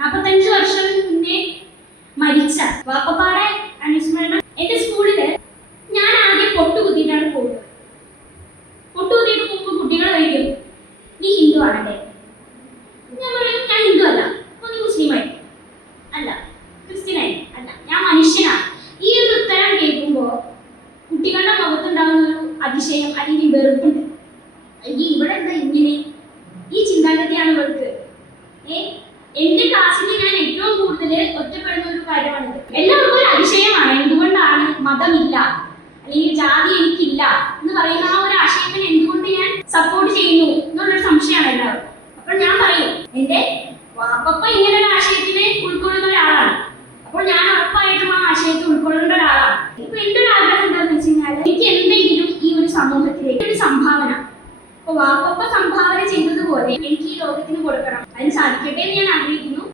45 വർഷം മുന്നേ മരിച്ച വാപ്പപ്പാടെ അനുസ്മരണം എന്റെ സ്കൂളില് ഞാൻ ആദ്യം പൊട്ടുകുത്തിയിട്ടാണ് പോകുന്നത്. പൊട്ടുകുത്തിയിട്ട് പോകുമ്പോൾ കുട്ടികൾ കഴിക്കും, നീ ഹിന്ദു ആണല്ലേ? ഞാൻ പറയും, ഞാൻ ഹിന്ദു അല്ല. അപ്പൊ നീ മുസ്ലിമായി? അല്ല. ക്രിസ്ത്യനായി? അല്ല. ഞാൻ മനുഷ്യനാണ്. ഈ ഒരു ഉത്തരം കേൾക്കുമ്പോൾ കുട്ടികളുടെ മുഖത്തുണ്ടാകുന്ന ഒരു അതിശയം അല്ലെങ്കിൽ വെറുപ്പുണ്ട്. അല്ലെങ്കിൽ ഇവിടെ എന്താ ഇങ്ങനെ ഈ ചിന്താഗതിയാണ് ഇവർക്ക്. എന്റെ ക്ലാസ്സിൽ ഞാൻ ഏറ്റവും കൂടുതൽ ഒറ്റപ്പെടുന്ന ഒരു കാര്യമാണിത്. എല്ലാവർക്കും ഒരു അതിശയമാണ് എന്തുകൊണ്ടാണ് മതമില്ല അല്ലെങ്കിൽ ജാതി എനിക്കില്ല എന്ന് പറയുന്ന ആ ഒരു ആശയത്തിന് എന്തുകൊണ്ട് ഞാൻ സപ്പോർട്ട് ചെയ്യുന്നു എന്നുള്ളൊരു സംശയമാണ് എല്ലാവർക്കും. അപ്പോൾ ഞാൻ പറയും, എന്റെ വാപ്പ ഇങ്ങനെ ഒരു ആശയത്തിനെ ഉൾക്കൊള്ളുന്ന ഒരാളാണ്, അപ്പോൾ ഞാൻ ഉറപ്പായിട്ടും ആ ആശയത്തെ ഉൾക്കൊള്ളേണ്ട ഒരാളാണ്. ഇപ്പൊ എന്റെ ഒരു ആഗ്രഹം എന്താണെന്ന് വെച്ച് കഴിഞ്ഞാൽ എനിക്ക് എന്തെങ്കിലും ഈ ഒരു സമൂഹത്തിലേക്ക് ഒരു സംഭാവന, അപ്പൊ വാപ്പ സംഭാവന ചെയ്തതുപോലെ എനിക്ക് ഈ ലോകത്തിന് കൊടുക്കണം. അതിന് സാധിക്കട്ടെ എന്ന് ഞാൻ